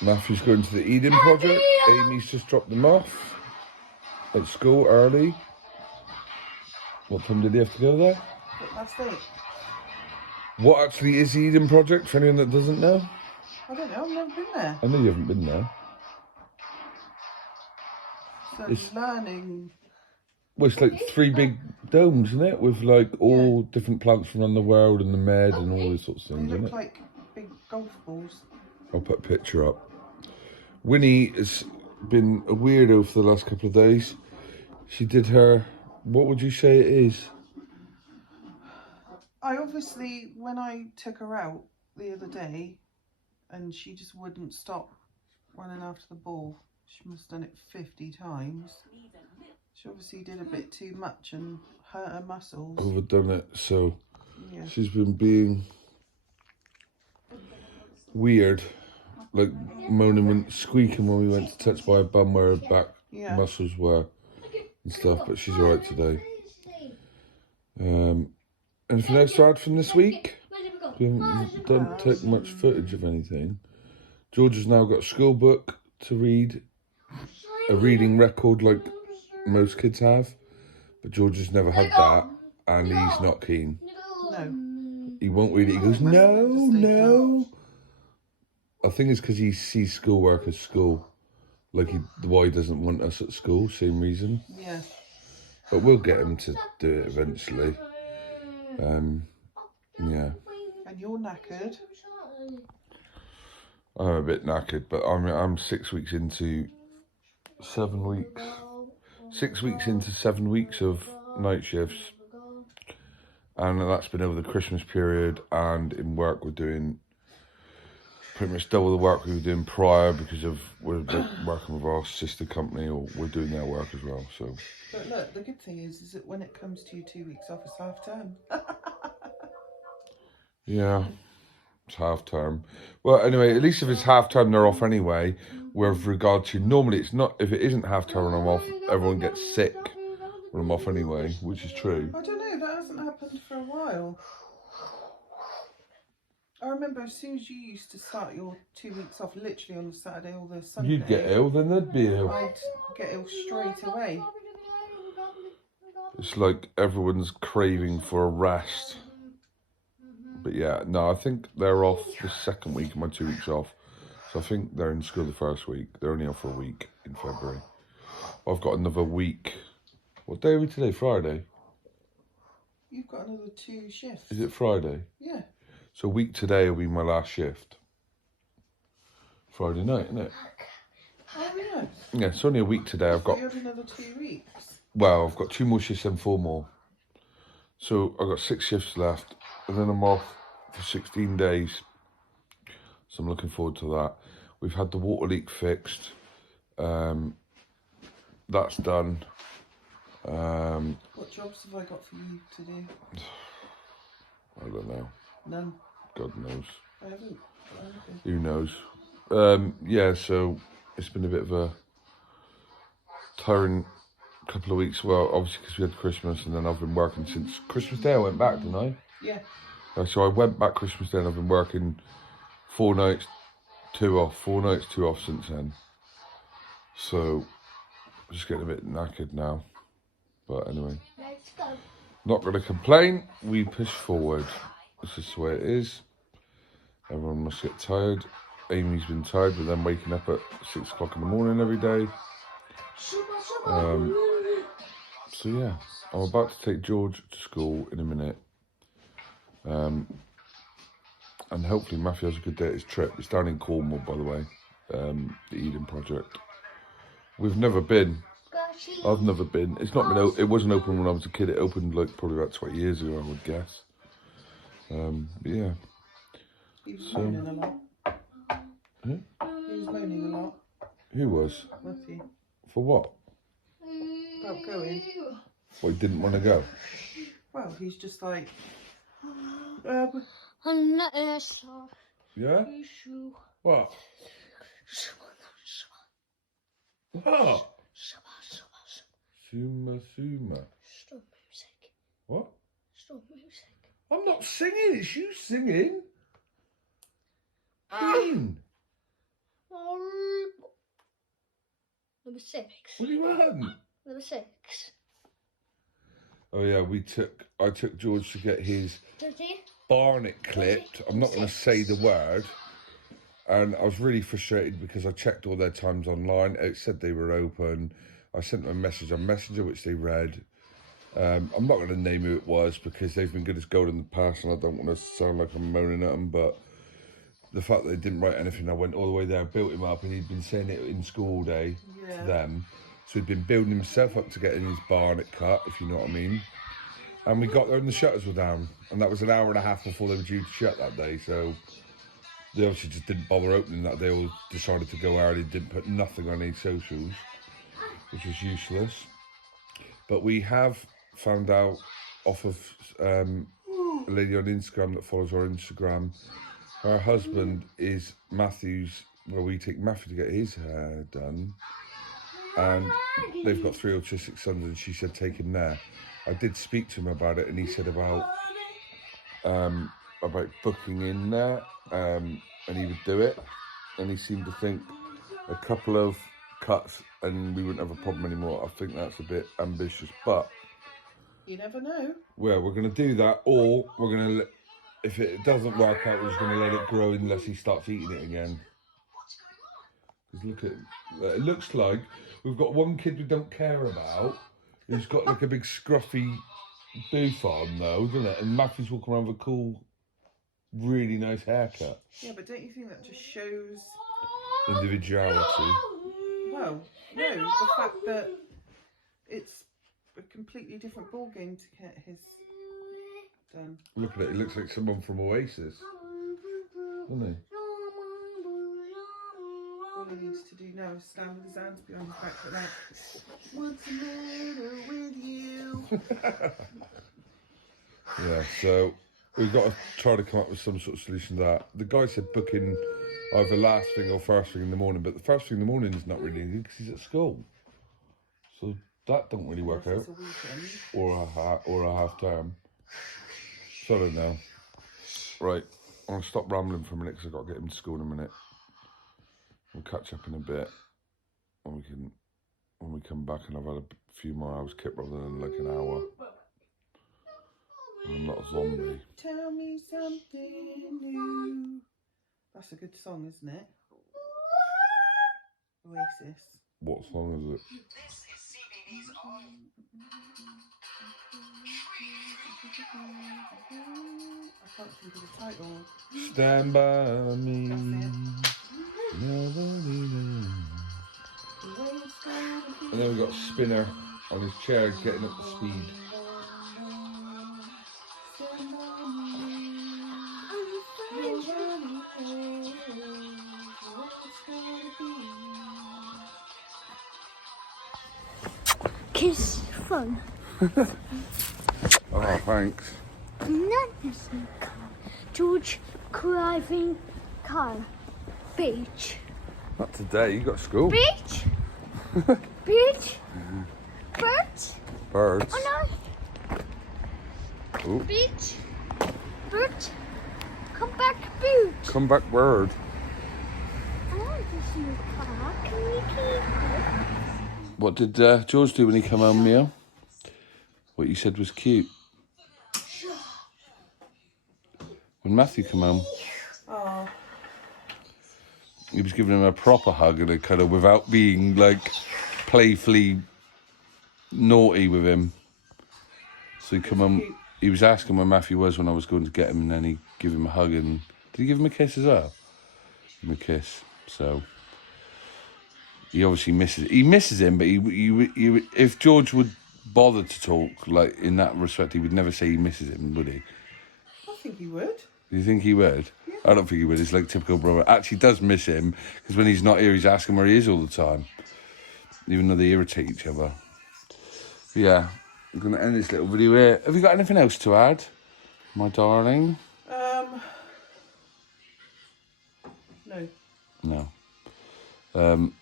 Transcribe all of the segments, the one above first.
Matthew's going to the Eden project. Amy's just dropped them off at school early. What time did he have to go there? Last night. What actually is the Eden project, for anyone that doesn't know? I don't know, I've never been there. I know you haven't been there. So it's learning. Well, it's like 3 big domes, isn't it? With like all different plants from around the world and the med and all these sorts of things, They isn't look it? like big golf balls. I'll put a picture up. Winnie has been a weirdo for the last couple of days. She did her, what would you say it is? I obviously, when I took her out the other day and she just wouldn't stop running after the ball, she must have done it 50 times. She obviously did a bit too much and hurt her muscles. Overdone it, so she's been being weird, like moaning when squeaking when we went to touch by her bum where her back muscles were and stuff, but she's alright today. Anything else to add from this week? We don't take much footage of anything. George has now got a school book to read, a reading record like most kids have, but George has never had that, and he's not keen. No. He won't read it. He goes, no. I think it's because he sees schoolwork as school. Like why he doesn't want us at school, same reason. Yeah. But we'll get him to do it eventually. Yeah. And you're knackered. I'm a bit knackered, but I'm 6 weeks into 7 weeks. 6 weeks into 7 weeks of night shifts. And that's been over the Christmas period, and in work we're doing pretty much double the work we were doing prior because we're working with our sister company, or we're doing their work as well. So. But look, the good thing is that when it comes to 2 weeks off, it's half term. Yeah, it's half term. Well, anyway, at least if it's half term, they're off anyway. With regard to, normally it's not, if it isn't half term and I'm off, everyone gets sick when I'm off anyway, which is true. I don't know, that hasn't happened for a while. I remember as soon as you used to start your 2 weeks off, literally on the Saturday or the Sunday. You'd get ill, then they'd be ill. I'd get ill straight away. It's like everyone's craving for a rest. But yeah, no, I think they're off the second week of my 2 weeks off. So I think they're in school the first week. They're only off for a week in February. I've got another week. What day are we today? Friday? You've got another 2 shifts. Is it Friday? Yeah. So a week today will be my last shift. Friday night, isn't it? Oh, yeah. Yeah, it's only a week today. I've got... You have another 2 weeks. Well, I've got 2 more shifts and 4 more. So I've got 6 shifts left. And then I'm off for 16 days. So I'm looking forward to that. We've had the water leak fixed. That's done. What jobs have I got for you to do? I don't know. None. God knows. I haven't. Who knows? Yeah, so it's been a bit of a tiring couple of weeks. Well, obviously because we had Christmas, and then I've been working since Christmas Day. I went back, didn't I? Yeah. So I went back Christmas Day, and I've been working 4 nights, 2 off. 4 nights, 2 off since then. So I'm just getting a bit knackered now. But anyway, not going to complain. We push forward. This is the way it is. Everyone must get tired. Amy's been tired with them waking up at 6 o'clock in the morning every day. So yeah, I'm about to take George to school in a minute. And hopefully Matthew has a good day at his trip. It's down in Cornwall, by the way, the Eden project. We've never been. I've never been. It's not been. It wasn't open when I was a kid. It opened like probably about 20 years ago, I would guess. But yeah. He was moaning a lot. Huh? He was moaning a lot. Who was? Matthew. For what? About going. Well, he didn't want to go. Well, he's just like. Yeah? What? What? Suma. Stop music. What? Stop music. I'm not singing, it's you singing. Queen. Number 6. What do you want? Number 6. Oh yeah, I took George to get his Dirty. barnet clipped. I'm not going to say the word. And I was really frustrated because I checked all their times online. It said they were open. I sent them a message on Messenger, which they read. I'm not going to name who it was because they've been good as gold in the past and I don't want to sound like I'm moaning at them, but the fact that they didn't write anything, I went all the way there, built him up, and he'd been saying it in school all day to them. So he'd been building himself up to getting his barnet cut, if you know what I mean. And we got there and the shutters were down. And that was an hour and a half before they were due to shut that day. So they obviously just didn't bother opening that. They all decided to go early, didn't put nothing on any socials, which was useless. But we have found out off of a lady on Instagram that follows our Instagram, her husband is Matthew's, well, we take Matthew to get his hair done. And they've got 3 autistic sons and she said take him there. I did speak to him about it and he said about booking in there and he would do it. And he seemed to think a couple of cuts and we wouldn't have a problem anymore. I think that's a bit ambitious, but you never know. Well, we're going to do that, or we're going to, if it doesn't work out, we're just going to let it grow unless he starts eating it again. Because look at, it looks like we've got one kid we don't care about, who's got like a big scruffy booth on though, doesn't it? And Matthew's walking around with a cool, really nice haircut. Yeah, but don't you think that just shows individuality? Well, no, the fact that it's a completely different ball game to get his done. Look at it, it looks like someone from Oasis, doesn't he? All he needs to do now is stand with his hands behind his back like that. What's the matter with you? Yeah, so we've got to try to come up with some sort of solution to that. The guy said booking either last thing or first thing in the morning, but the first thing in the morning is not really easy because he's at school. So that don't really work out. Or a half term. So I don't know. Right, I'm going to stop rambling for a minute because I've got to get him to school in a minute. We'll catch up in a bit and when we come back and I've had a few more hours kip rather than like an hour. And I'm not a zombie. Tell me something new. That's a good song, isn't it? Oasis. What song is it? This is CBB's own. I can't think of the title. Stand by me. That's Never leaving. And then we've got Spinner on his chair getting up to speed. Kiss fun. Oh, thanks. Not this car. George driving car. Beach. Not today, you got school. Beach? Beach? Birds? Birds. Oh no. Ooh. Beach? Birds? Come back, beach. Come back, bird. I want this new car. Can we keep it? What did George do when he came home, Mia? What you said was cute. When Matthew came home, Oh, he was giving him a proper hug and a kind of without being like playfully naughty with him. So he come home, he was asking where Matthew was when I was going to get him, and then he gave him a hug and did he give him a kiss as well? Give him a kiss. So he obviously misses. He misses him, but he if George would bother to talk like in that respect, he would never say he misses him, would he? I think he would. Do you think he would? Yeah. I don't think he would. It's like typical brother. Actually, does miss him because when he's not here, he's asking where he is all the time, even though they irritate each other. But yeah, I'm going to end this little video here. Have you got anything else to add, my darling? No. No.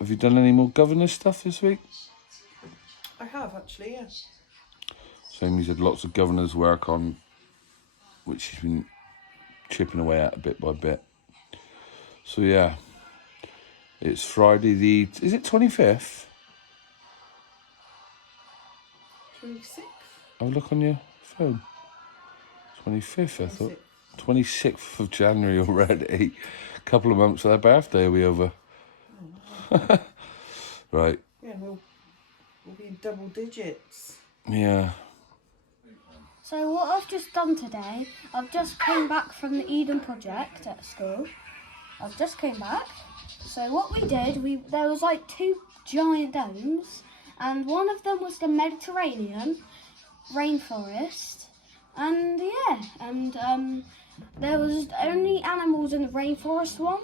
Have you done any more governor stuff this week? I have actually, yes. Same, he's had lots of governor's work on, which he's been chipping away at bit by bit. So yeah, it's Friday is it 25th? 26th? Oh, look on your phone. 25th, I thought. 26th. 26th of January already. Couple of months of their birthday are we over. Right. Yeah, we'll be in double digits. Yeah. So what I've just done today, I've just came back from the Eden project at school. I've just came back. So what we did, there was like 2 giant domes, and one of them was the Mediterranean rainforest, and yeah, and there was only animals in the rainforest one,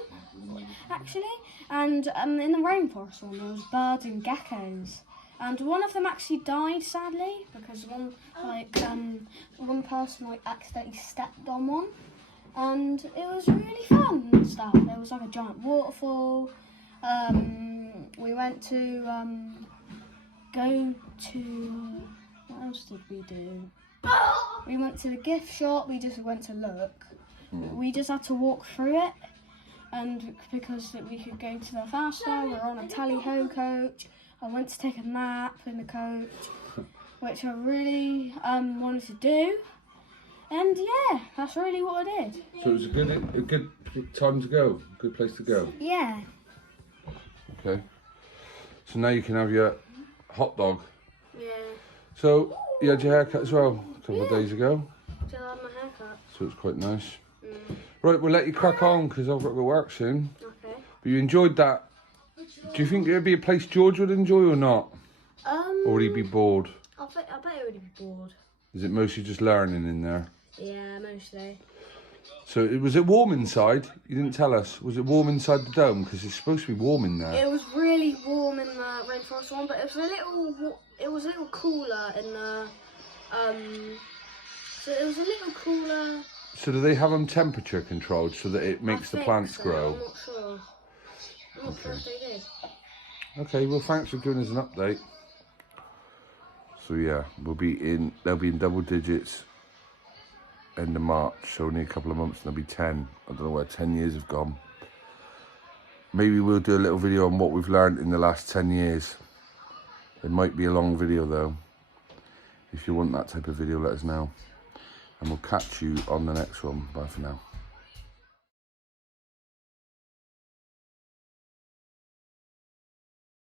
actually, and in the rainforest one there was birds and geckos. And one of them actually died, sadly, because one person accidentally stepped on one, and it was really fun and stuff. There was like a giant waterfall. We went to what else did we do? We went to the gift shop. We just went to look. We just had to walk through it, and because we could go to the faster, we were on a tally-ho coach. I went to take a nap in the coach, which I really wanted to do, and yeah, that's really what I did. So it was a good time to go, good place to go. Yeah. Okay. So now you can have your hot dog. Yeah. So you had your haircut as well a couple of days ago. Still have my haircut. So it's quite nice. Right, we'll let you crack on because I've got to go work soon. Okay. But you enjoyed that. Do you think it would be a place George would enjoy or not? Or would he be bored? I bet he would be bored. Is it mostly just learning in there? Yeah, mostly. So was it warm inside? You didn't tell us. Was it warm inside the dome? Because it's supposed to be warm in there. It was really warm in the rainforest one, but it was a little cooler in the So it was a little cooler. So do they have them temperature controlled so that it makes the plants grow? I'm not sure. I'm not sure if they did. Okay, well thanks for giving us an update. So yeah, they'll be in double digits end of March, so only a couple of months and they'll be 10. I don't know where 10 years have gone. Maybe we'll do a little video on what we've learned in the last 10 years. It might be a long video though. If you want that type of video, let us know. And we'll catch you on the next one. Bye for now.